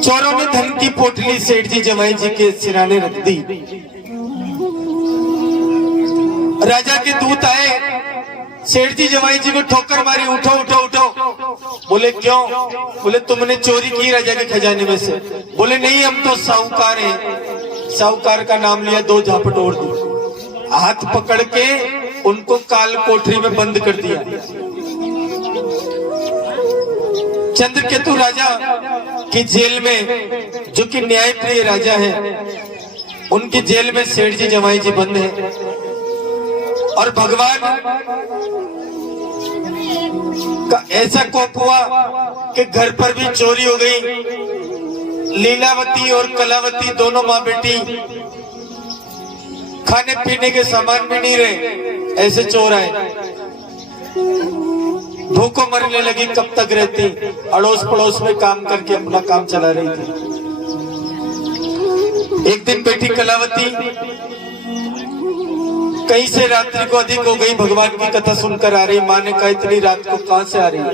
चोरों ने धन की पोटली सेठ जी जमाई जी के सिराने रख दी। राजा के दूत आए, सेठ जी जमाई जी को ठोकर मारी, उठो उठो उठो। बोले क्यों? बोले तुमने चोरी की राजा के खजाने में से। बोले नहीं, हम तो साहूकार हैं। साहूकार का नाम लिया, दो झापट और दी, हाथ पकड़ के उनको काल कोठरी में बंद कर दिया। चंद्रकेतु राजा की जेल में, जो कि न्यायप्रिय राजा है, उनकी जेल में सेठ जी जमाई जी बंद है। और भगवान का ऐसा कोप हुआ कि घर पर भी चोरी हो गई। लीलावती और कलावती दोनों माँ बेटी खाने पीने के सामान भी नहीं रहे, ऐसे चोर आए। भूखों मरने लगी, कब तक रहती, अड़ोस पड़ोस में काम करके अपना काम चला रही थी। एक दिन बेटी कलावती कहीं से रात्रि को अधिक हो गई, भगवान की कथा सुनकर आ रही। माँ ने कहा इतनी रात को कहां से आ रही है?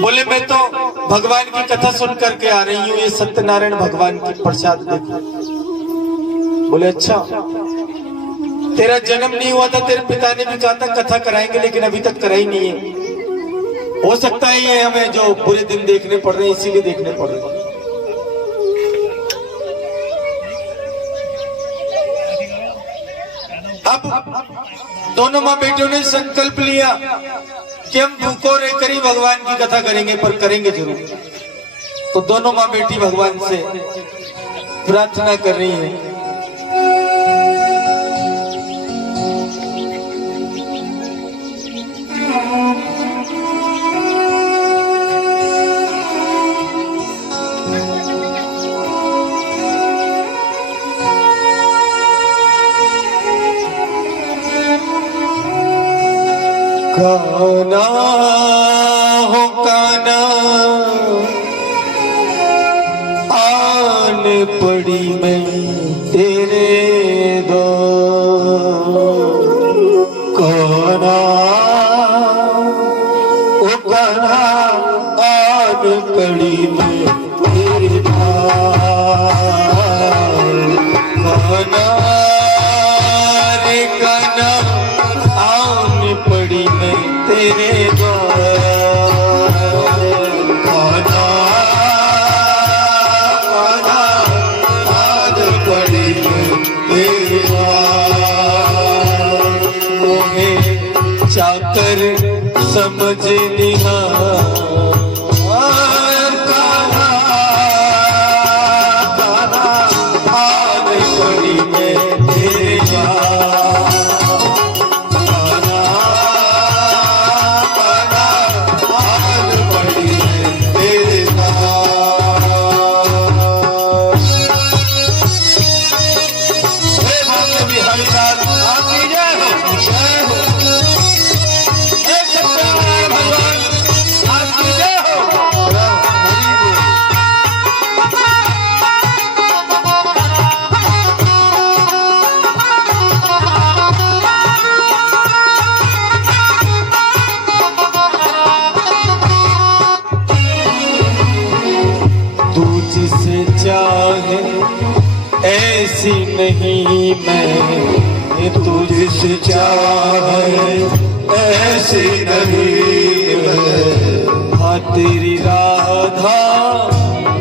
बोले मैं तो भगवान की कथा सुन करके आ रही हूँ, ये सत्यनारायण भगवान की प्रसाद देखो। बोले अच्छा। तेरा जन्म नहीं हुआ था, तेरे पिता ने भी कहा था कथा कराएंगे, लेकिन अभी तक कराई नहीं है। हो सकता है ये हमें जो बुरे दिन देखने पड़ रहे हैं इसीलिए देखने पड़ रहे हैं। अब दोनों माँ बेटियों ने संकल्प लिया कि हम भूखों रहकर ही भगवान की कथा करेंगे, पर करेंगे जरूर। तो दोनों माँ बेटी भगवान से प्रार्थना कर रही हैं। काना हो काना आन पड़ी मैं तेरे दो, काना ओ काना आन पड़ी मैं तेरे दो, काना रे काना आन पड़ी मैं तेरे द्वार, काना काना आन पड़ी मैं तेरे द्वार, तुम्हें चाकर समझ निहार, काना काना आन पड़ी मैं तेरे द्वार, चाहे ऐसी नहीं मैं, तुझसे चाहे ऐसी नहीं मैं, हाँ तेरी राधा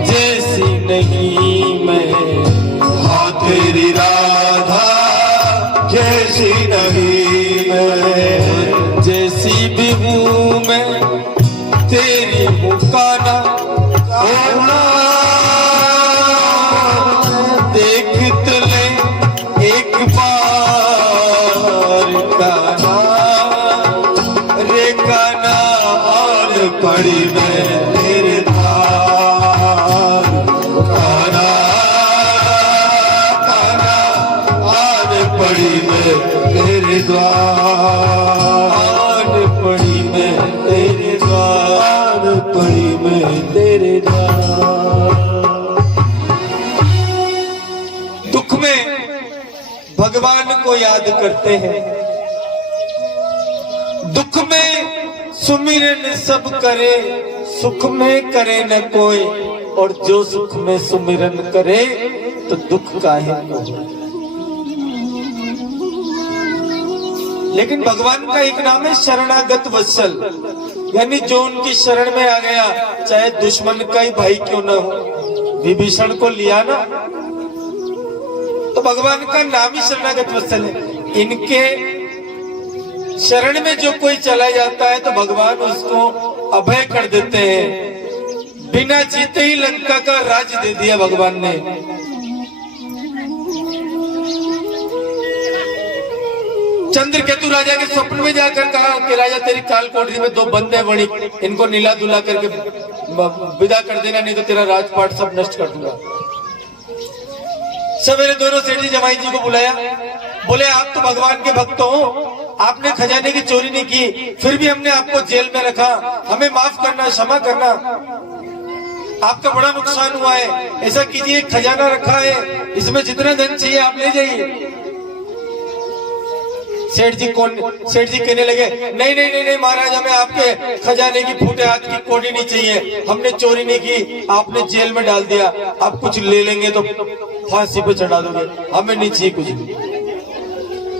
जैसी नहीं मैं, हाँ तेरी राधा जैसी नहीं मैं, जैसी भी हूँ मैं तेरी मुकाना होना, एक बार काना रे काना आन पड़ी मैं तेरे द्वार, काना काना आन पड़ी मैं तेरे द्वार, आन पड़ी मैं तेरे द्वार, आन पड़ी मैं तेरे द्वार। दुख में भगवान को याद करते हैं, दुख में सुमिरन सब करे, सुख में करे न कोई, और जो सुख में सुमिरन करे तो दुख काहे को। लेकिन भगवान का एक नाम है शरणागत वत्सल, यानी जो उनकी शरण में आ गया, चाहे दुश्मन का ही भाई क्यों न हो। विभीषण को लिया ना, तो भगवान का नाम ही शरणागत वत्सल है। इनके शरण में जो कोई चला जाता है तो भगवान उसको अभय कर देते हैं। बिना जीते ही लंका का राज दे दिया भगवान ने। चंद्रकेतु राजा के स्वप्न में जाकर कहा कि राजा तेरी काल कोठरी में 2 बंदे बड़ी, इनको नीला दुला करके विदा कर देना, नहीं तो तेरा राजपाट सब नष्ट कर दूंगा। सवेरे दोनों सेठ जी जमाई जी को बुलाया, बोले आप तो भगवान के भक्त हो, आपने खजाने की चोरी नहीं की, फिर भी हमने आपको जेल में रखा, हमें माफ करना, क्षमा करना, आपका बड़ा नुकसान हुआ है। ऐसा कीजिए, खजाना रखा है, इसमें जितना धन चाहिए आप ले जाइए। सेठ जी कहने लगे नहीं नहीं नहीं नहीं महाराज, हमें आपके खजाने की फूटे हाथ की कोड़ी नहीं चाहिए, हमने चोरी नहीं की, आपने जेल में डाल दिया, आप कुछ ले लेंगे तो फांसी पे चढ़ा दोगे, हमें नहीं चाहिए कुछ भी।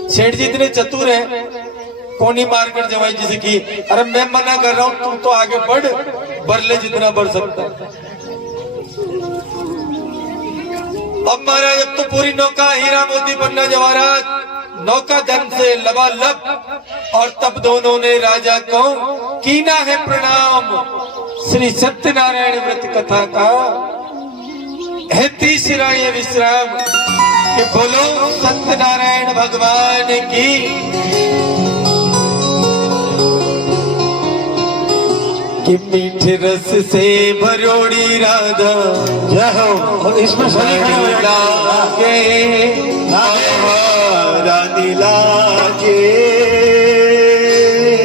सेठ जी इतने चतुर हैं, कोनी मारकर जवाई जिसे की, अरे मैं मना कर रहा हूं, तू तो आगे बढ़, बरले जितना बढ़ सकता है। अब महाराज अब तो पूरी नौका हीरा मोती पन्ना जवाहरात नौका धन से लबालब, और तब दोनों ने राजा को कीना है प्रणाम। श्री सत्यनारायण व्रत कथा का है तीसरा ये विश्राम कि बोलो सत्यनारायण भगवान की। कि मीठे रस से भरोड़ी राधा जय हो। और इसमें सभी खड़े हो लागे रानी लागे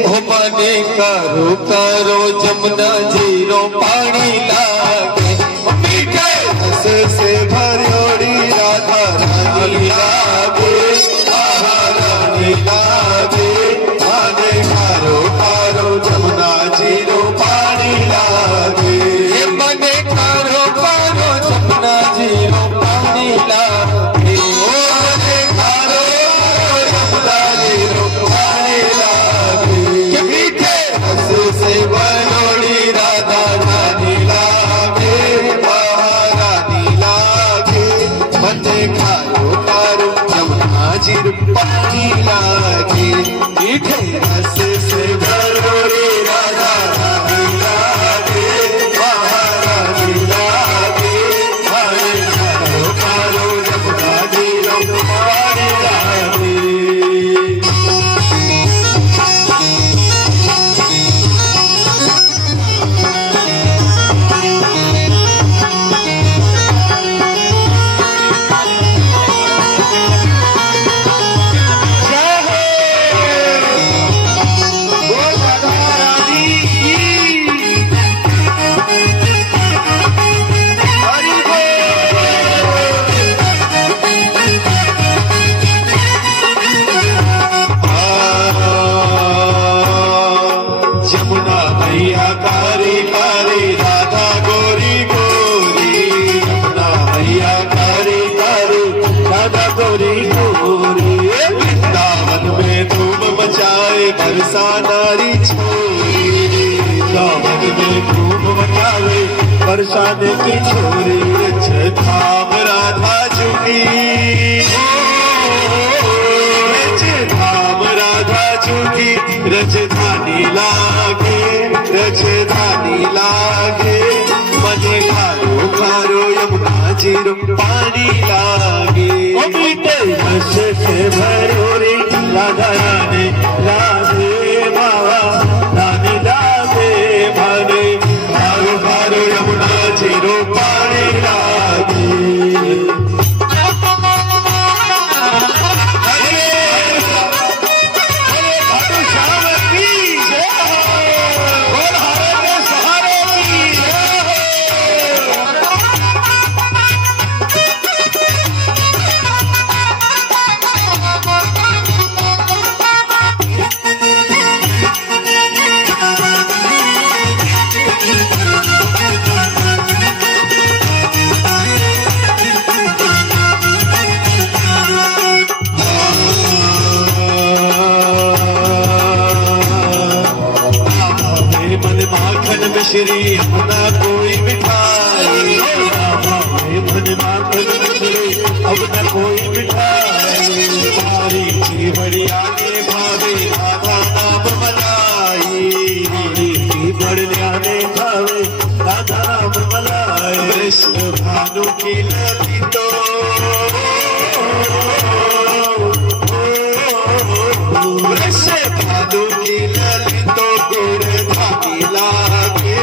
हो बने करो करो जमुना जीरो पानी लागे। मीठे रस से भरोड़ी राधा रानी लागे रानी लागे आने कारो कारो जमुना जीरो पानी लागे ये बने करो करो जमुना जीरो पानी लागे। आने कारो जमुना जीरो पानी लागे कि मीठे रस से भरोड़ी राधा रानी लागे रानी लागे बने कारो कारो जमुना जीरो पानी लागे मीठे रस से भरोड़ी राधा रानी लागे रानी लागे बने कारो कारो जमुना जीरो पानी लागे। जय हो बोल राधा रानी की हरि बोल। जमुना मैया कारी कारी राधा गोरी गोरी जमुना मैया कारी कारी राधा गोरी गोरी वृंदावन में धूम मचाए बरसा नारी छोरी वृंदावन में धूम मचाए बरसाने की छोरी रच धाम राधा चुनी रच धाम राधा चुनी रजधानी लागे रजधानी लागे मने खारो खारो यमुना जीरो पानी लागे मीठे रस से भरोरी राधा रानी लागे बाबा रानी लागे भाने खारो खारो यमुना जीरो पानी लागे। मन माखन मिश्री अपना कोई मिठाई मन माखन मिश्री अपना कोई मिठाई मारी की बढ़िया ने भावे राधा नाम मलाई मारी की बढ़िया ने भावे राधा नाम मलाई कृष्ण भानु की लती तो कृष्ण भानु की लती तो गुड़ धानी लागे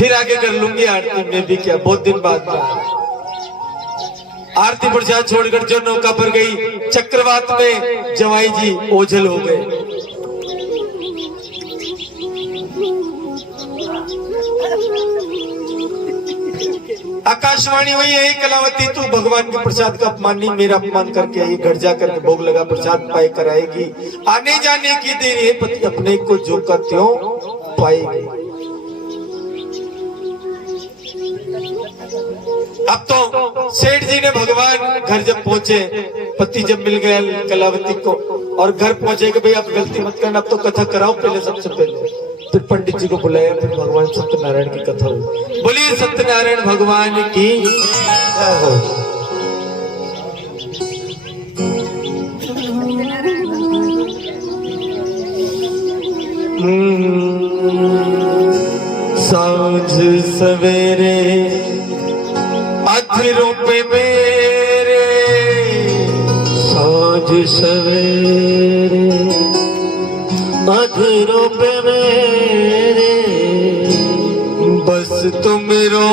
फिर आगे कर लूंगी आरती में भी, क्या बहुत दिन बाद में। आरती प्रसाद छोड़कर जो नौका पर गई, चक्रवात में जवाई जी ओझल हो गए। आकाशवाणी हुई है, कलावती तू भगवान के प्रसाद का अपमान नहीं, मेरा अपमान करके आई, घर जा करके भोग लगा, प्रसाद पाए कराएगी, आने जाने की देरी है, पति अपने को जो का त्यों पाएगी। अब तो सेठ जी ने भगवान घर जब पहुंचे, पति जब मिल गया कलावती को और घर पहुंचे कि भाई अब गलती मत करना, अब तो कथा कराओ पहले, सबसे पहले। फिर पंडित जी को बुलाया, फिर भगवान सत्यनारायण की कथा हुई। बोलिए सत्यनारायण भगवान की जय हो। सांझ सवेरे अधरों पे मेरे, सांझ सवेरे अधरों पे मेरे, बस तुम रो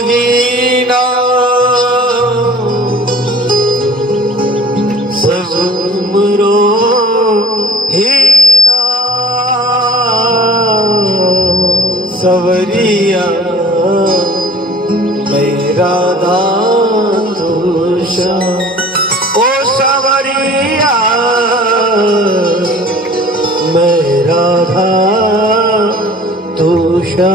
ही ना, सब रो ही ना, सवरिया मेरा दान तुषा। ओ सवरिया मेरा तुषा।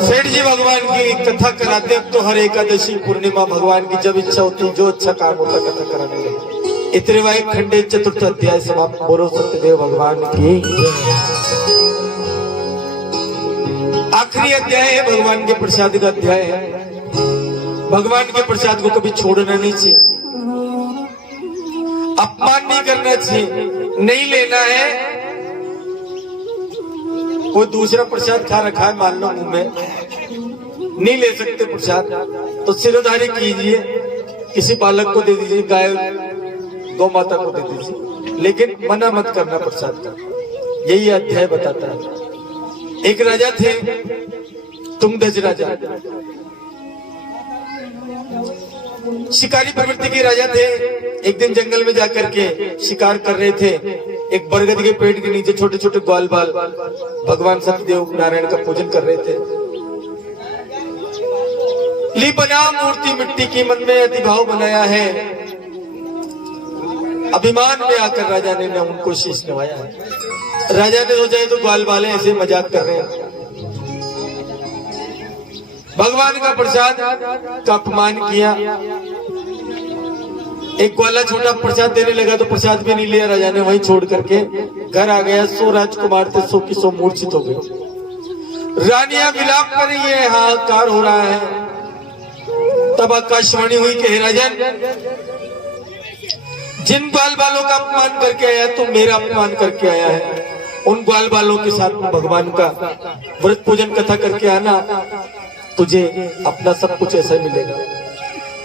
सेठ जी भगवान की कथा कराते, अब तो हर एकादशी पूर्णिमा भगवान की जब इच्छा होती, जो अच्छा काम होता कथा कराने लगे। इतने वाई खंडे चतुर्थ अध्याय समाप्त। बोलो सत्यदेव भगवान की। आखिरी अध्याय है भगवान के प्रसाद का अध्याय है। भगवान के प्रसाद को कभी छोड़ना नहीं चाहिए, अपमान नहीं करना चाहिए, नहीं लेना है। कोई दूसरा प्रसाद खा रखा है मान लो मुंह में, नहीं ले सकते प्रसाद, तो सिरोधारी कीजिए, किसी बालक को दे दीजिए, गाय गौ माता को दे दीजिए, लेकिन मना मत करना प्रसाद का। यही अध्याय बताता है। एक राजा थे, तुंगध्वज राजा, शिकारी प्रवृत्ति के राजा थे। एक दिन जंगल में जाकर के शिकार कर रहे थे। एक बरगद के पेड़ के नीचे छोटे छोटे ग्वाल बाल भगवान सत्यदेव नारायण का पूजन कर रहे थे। ली बना मूर्ति मिट्टी की, मन में अतिभाव बनाया है। अभिमान में आकर राजा ने उनको शीश नवाया है। राजा ने सोचा तो ग्वाल बाले ऐसे मजाक कर रहे हैं, भगवान का प्रसाद का अपमान किया। एक ग्वाला छोटा प्रसाद देने लगा तो प्रसाद भी नहीं लिया राजा ने, वहीं छोड़ करके घर आ गया। 100 राजकुमार थे, 100 की 100 मूर्छित हो गए। रानियां विलाप कर रही है, हाहाकार हो रहा है। तब आकाशवाणी हुई कि हे राजन, जिन ग्वाल बालों का अपमान करके आया तो मेरा अपमान करके आया है। उन ग्वाल बालों के साथ में भगवान का व्रत पूजन कथा करके आना, तुझे अपना सब कुछ ऐसा मिलेगा।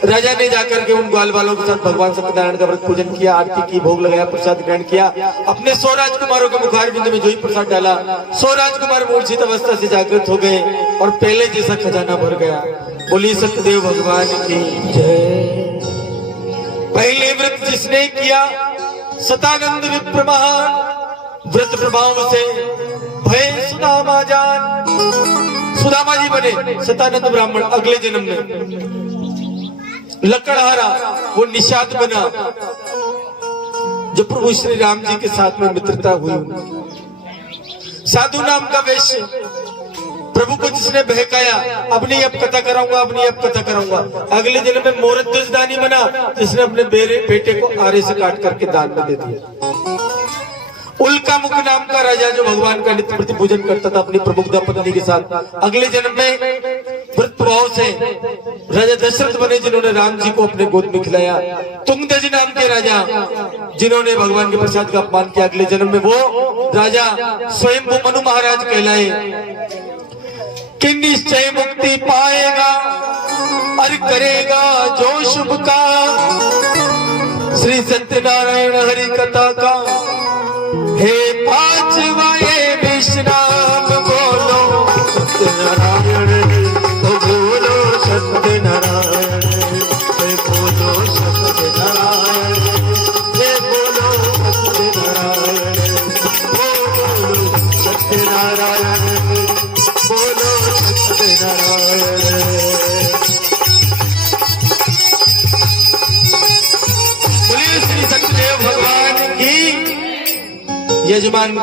राजा ने जाकर के उन ग्वाल बालों के साथ भगवान सत्यनारायण का व्रत पूजन किया, आरती की, भोग लगाया, प्रसाद ग्रहण किया। अपने 100 राजकुमारों के मुखार बिंद में जो ही प्रसाद डाला, 100 राजकुमार मूर्छित अवस्था से जागृत हो गए और पहले जैसा खजाना भर गया। बोली सत्यदेव भगवान की जय। पहले व्रत जिसने किया सतानंद विप्र महान, व्रत प्रभाव से भय सुदामा जान। सुदामा जी बने सतानंद ब्राह्मण अगले जन्म में। लकड़हारा वो निषाद बना, जो प्रभु श्री राम जी के साथ में मित्रता हुई। साधु नाम का वैश्य, प्रभु को जिसने बहकाया, अब नहीं अब कथा कराऊंगा, अब नहीं अब कथा कराऊंगा। अगले जन्म में मोरध्वज दानी बना, जिसने अपने बेटे को आरे से काट करके दान में दे दिया। उल्का मुख नाम का राजा, जो भगवान का नित्य प्रति पूजन करता था अपनी प्रमुखदा पत्नी के साथ, अगले जन्म में व्रत प्रभाव से राजा दशरथ बने, जिन्होंने राम जी को अपने गोद में खिलाया। तुंगध्वज नाम के राजा, जिन्होंने भगवान के प्रसाद का अपमान किया, अगले जन्म में वो राजा स्वयं वो मनु महाराज कहलाए कि निश्चय मुक्ति पाएगा और करेगा जो शुभ का। श्री सत्यनारायण हरि कथा का हे पांचवा ये विश्राम बोलो यजमान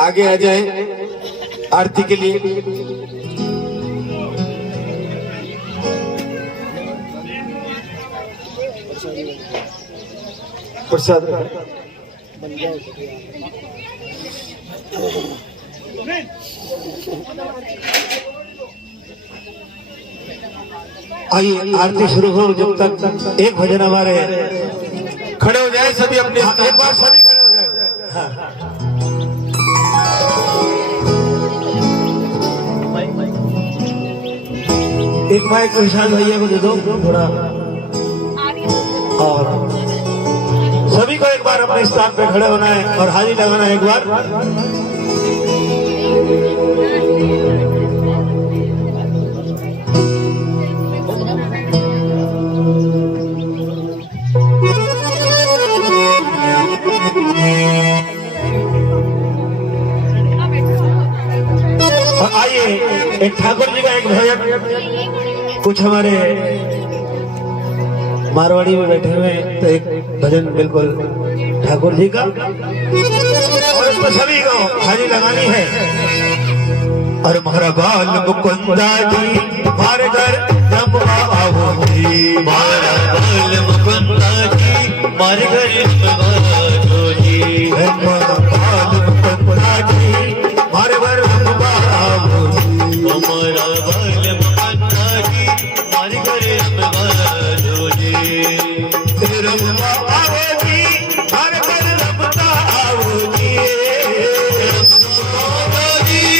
आगे आ जाए आरती के लिए। प्रसाद आइए आरती शुरू हो। जब तक एक भजन हमारे खड़े हो जाए सभी अपने एक बार सभी खड़े हो जाए। हाँ। एक माइक विशाल भैया को दे दो थोड़ा, और सभी को एक बार अपने स्थान पे खड़े होना है और हाजिरी लगाना है एक बार। और आइए एक ठाकुर जी का एक भजन, कुछ हमारे मारवाड़ी में बैठे हुए हैं तो एक भजन बिल्कुल ठाकुर जी का, और इसमें सभी को हाजिरी लगानी है। और हमारा बाल मुकुंदा जी हमारे घर जब आओ जी, हमारा बाल मुकुंदा जी हमारे घर जब आओ जी, हमारा बाल मुकुंदा जी हमारे घर जब आओ जी, हमारा बाल मुकुंदा जी हमारे घर जब आओ जी, रमबा आओ जी हमारे घर रमबा आओ जी,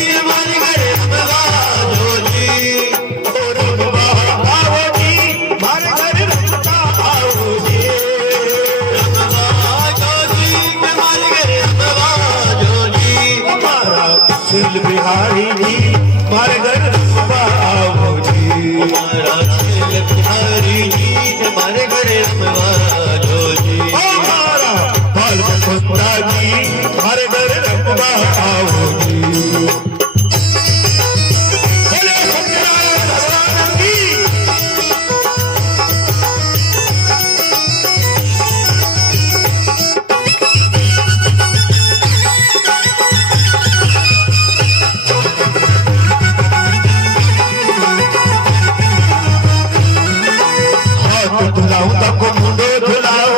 हमारे घर जब आओ जी, रमबा आओ जी हमारे घर रमबा आओ जी, हमारे घर जब आओ जी, हमारा सिल बिहारी जी हमारे घर रमबा आओ जी, हमारा दिल बिहारी जी हमारे घर जब आओ जी, हमारा बाल मुकुंदा जी हमारे घर रमबा आओ जी। बोले सत्यनारायण भगवान की। हाथ धुलाओ तक मुंडो धुलाओ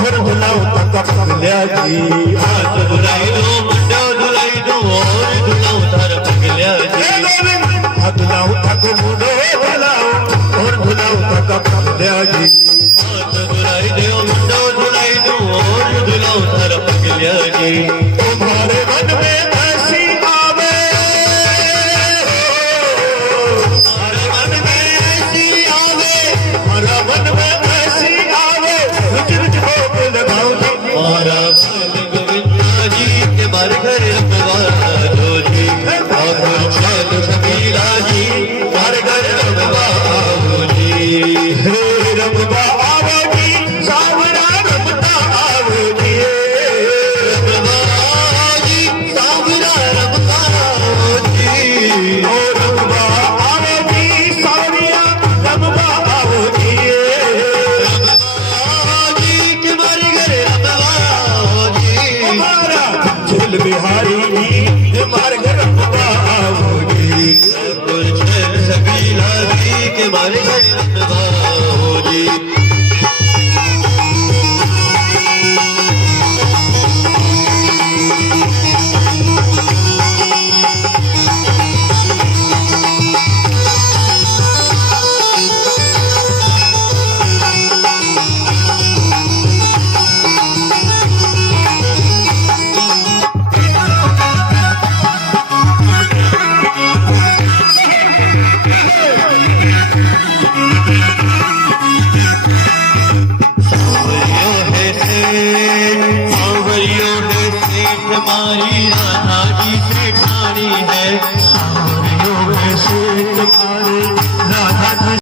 और धुलाओ तक पगलिया जी, हाथ धुलाई दो मुंडो धुलाई दो और धुलाओ तार पगलिया जी, हाथ धुलाओ तक मुंडो धुलाओ और धुलाओ तक पगलिया जी, हाथ धुलाई दो मुंडो धुलाई दो और धुलाओ तार पगलिया जी, तुम्हारे मन में ऐसी आवे, हमारे मन में ऐसी आवे, हमारा मन में ऐसी आवे, रुच रुच भोग लगाओ जी, हमारा बाल गोविंदा जी के बार घर रखवालो जी, ठाकुर चाल शकीला जी बार घर रखवालो जी, हे रमबा आओ जी सावरा रमता आओ जी, रखवाजी सावरा रखवालो जी, ओ रमबा आओ जी सावरिया रमबा आओ जी, रखवाजी के बार घर रखवालो जी, हमारा झूल बिहारी जी हमारे घर रमबा आओ जी, ठाकुर शकीला जी के बार घर रखवालो जी, सांवरियों है सेठ हमारी राधा जी सेठानी है,